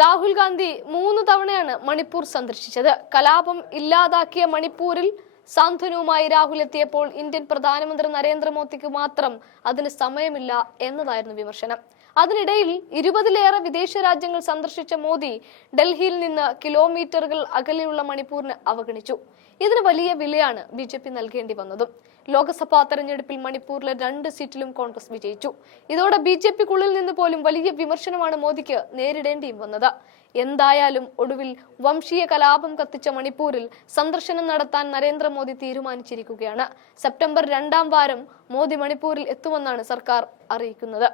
രാഹുൽ ഗാന്ധി 3 തവണയാണ് മണിപ്പൂർ സന്ദർശിച്ചത്. കലാപം ഇല്ലാതാക്കിയ മണിപ്പൂരിൽ സാന്ത്വനവുമായി രാഹുൽ എത്തിയപ്പോൾ ഇന്ത്യൻ പ്രധാനമന്ത്രി നരേന്ദ്രമോദിക്ക് മാത്രം അതിന് സമയമില്ല എന്നതായിരുന്നു വിമർശനം. അതിനിടയിൽ 20-ലേറെ വിദേശ രാജ്യങ്ങൾ സന്ദർശിച്ച മോദി ഡൽഹിയിൽ നിന്ന് കിലോമീറ്ററുകൾ അകലെയുള്ള മണിപ്പൂരിനെ അവഗണിച്ചു. ഇതിന് വലിയ വിലയാണ് BJP നൽകേണ്ടി വന്നതും. ലോക്സഭാ തെരഞ്ഞെടുപ്പിൽ മണിപ്പൂരിലെ 2 സീറ്റിലും കോൺഗ്രസ് വിജയിച്ചു. ഇതോടെ BJPക്കുള്ളിൽ നിന്ന് പോലും വലിയ വിമർശനമാണ് മോദിക്ക് നേരിടേണ്ടിയും വന്നത്. എന്തായാലും ഒടുവിൽ വംശീയ കലാപം കത്തിച്ച മണിപ്പൂരിൽ സന്ദർശനം നടത്താൻ നരേന്ദ്രമോദി തീരുമാനിച്ചിരിക്കുകയാണ്. സെപ്റ്റംബർ 2-ാം വാരം മോദി മണിപ്പൂരിൽ എത്തുമെന്നാണ് സർക്കാർ അറിയിക്കുന്നത്.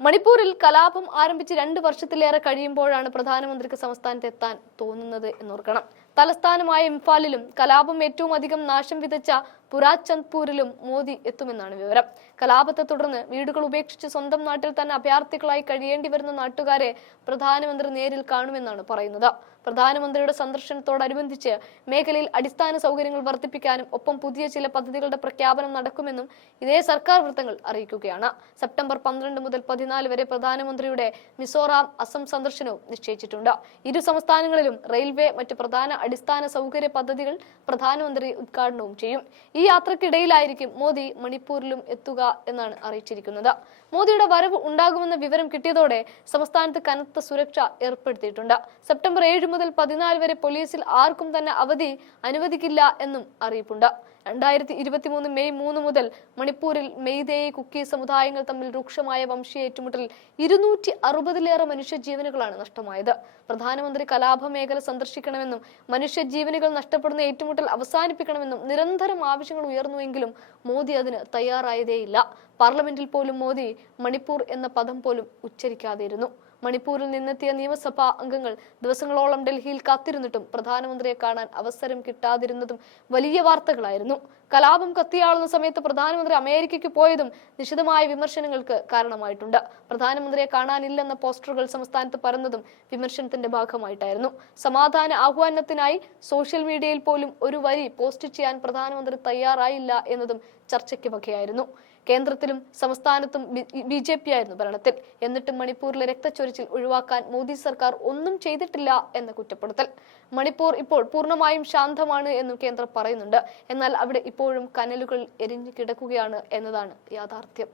മണിപ്പൂരിൽ കലാപം ആരംഭിച്ച് 2 വർഷത്തിലേറെ കഴിയുമ്പോഴാണ് പ്രധാനമന്ത്രിക്ക് സംസ്ഥാനത്ത് എത്താൻ തോന്നുന്നത് എന്നോർക്കണം. തലസ്ഥാനമായ ഇംഫാലിലും കലാപം ഏറ്റവും അധികം നാശം വിതച്ച പുരാചന്ദ്പൂരിലും മോദി എത്തുമെന്നാണ് വിവരം. കലാപത്തെ തുടർന്ന് വീടുകൾ ഉപേക്ഷിച്ച് സ്വന്തം നാട്ടിൽ തന്നെ അഭയാർത്ഥികളായി കഴിയേണ്ടി വരുന്ന നാട്ടുകാരെ പ്രധാനമന്ത്രി നേരിൽ കാണുമെന്നാണ് പറയുന്നത്. പ്രധാനമന്ത്രിയുടെ സന്ദർശനത്തോടനുബന്ധിച്ച് മേഖലയിൽ അടിസ്ഥാന സൗകര്യങ്ങൾ വർദ്ധിപ്പിക്കാനും ഒപ്പം പുതിയ ചില പദ്ധതികളുടെ പ്രഖ്യാപനം നടക്കുമെന്നും ഇതേ സർക്കാർ വൃത്തങ്ങൾ അറിയിക്കുകയാണ്. സെപ്റ്റംബർ 12 മുതൽ 14 വരെ പ്രധാനമന്ത്രിയുടെ മിസോറാം, അസം സന്ദർശനവും നിശ്ചയിച്ചിട്ടുണ്ട്. ഇരു സംസ്ഥാനങ്ങളിലും റെയിൽവേ, മറ്റ് പ്രധാന അടിസ്ഥാന സൗകര്യ പദ്ധതികൾ പ്രധാനമന്ത്രി ഉദ്ഘാടനവും ചെയ്യും. ഈ യാത്രക്കിടയിലായിരിക്കും മോദി മണിപ്പൂരിലും എത്തുക എന്നാണ് അറിയിച്ചിരിക്കുന്നത്. മോദിയുടെ വരവ് ഉണ്ടാകുമെന്ന വിവരം കിട്ടിയതോടെ സംസ്ഥാനത്ത് കനത്ത സുരക്ഷ ഏർപ്പെടുത്തിയിട്ടുണ്ട്. സെപ്റ്റംബർ 7 മുതൽ 14 വരെ പോലീസിൽ ആർക്കും തന്നെ അവധി അനുവദിക്കില്ല എന്നും അറിയിപ്പുണ്ട്. 2023 മെയ് 3 മുതൽ മണിപ്പൂരിൽ മെയ്തേയി, കുക്കി സമുദായങ്ങൾ തമ്മിൽ രൂക്ഷമായ വംശീയ ഏറ്റുമുട്ടലിൽ 260-ലേറെ മനുഷ്യജീവനുകളാണ് നഷ്ടമായത്. പ്രധാനമന്ത്രി കലാപ മേഖല സന്ദർശിക്കണമെന്നും മനുഷ്യജീവനുകൾ നഷ്ടപ്പെടുന്ന ഏറ്റുമുട്ടൽ അവസാനിപ്പിക്കണമെന്നും നിരന്തരം ആവശ്യങ്ങൾ ഉയർന്നുവെങ്കിലും മോദി അതിന് തയ്യാറായതേയില്ല. പാർലമെന്റിൽ പോലും മോദി മണിപ്പൂർ എന്ന പദം പോലും ഉച്ചരിക്കാതെയിരുന്നു. മണിപ്പൂരിൽ നിന്നെത്തിയ നിയമസഭാ അംഗങ്ങൾ ദിവസങ്ങളോളം ഡൽഹിയിൽ കാത്തിരുന്നിട്ടും പ്രധാനമന്ത്രിയെ കാണാൻ അവസരം കിട്ടാതിരുന്നതും വലിയ വാർത്തകളായിരുന്നു. കലാപം കത്തിയാളുന്ന സമയത്ത് പ്രധാനമന്ത്രി അമേരിക്കയ്ക്ക് പോയതും നിശിതമായ വിമർശനങ്ങൾക്ക് കാരണമായിട്ടുണ്ട്. പ്രധാനമന്ത്രിയെ കാണാനില്ലെന്ന പോസ്റ്ററുകൾ സംസ്ഥാനത്ത് പരന്നതും വിമർശനത്തിന്റെ ഭാഗമായിട്ടായിരുന്നു. സമാധാന ആഹ്വാനത്തിനായി സോഷ്യൽ മീഡിയയിൽ പോലും ഒരു വരി പോസ്റ്റ് ചെയ്യാൻ പ്രധാനമന്ത്രി തയ്യാറായില്ല എന്നതും ചർച്ചയ്ക്ക് വകയായിരുന്നു. കേന്ദ്രത്തിലും സംസ്ഥാനത്തും BJP ആയിരുന്നു ഭരണത്തിൽ. എന്നിട്ടും മണിപ്പൂരിലെ രക്തച്ചൊരിച്ചിൽ ഒഴിവാക്കാൻ മോദി സർക്കാർ ഒന്നും ചെയ്തിട്ടില്ല എന്ന കുറ്റപ്പെടുത്തൽ. മണിപ്പൂർ ഇപ്പോൾ പൂർണ്ണമായും ശാന്തമാണ് എന്നും കേന്ദ്രം പറയുന്നുണ്ട്. എന്നാൽ അവിടെ ഇപ്പോഴും കനലുകൾ എരിഞ്ഞു കിടക്കുകയാണ് എന്നതാണ് യാഥാർത്ഥ്യം.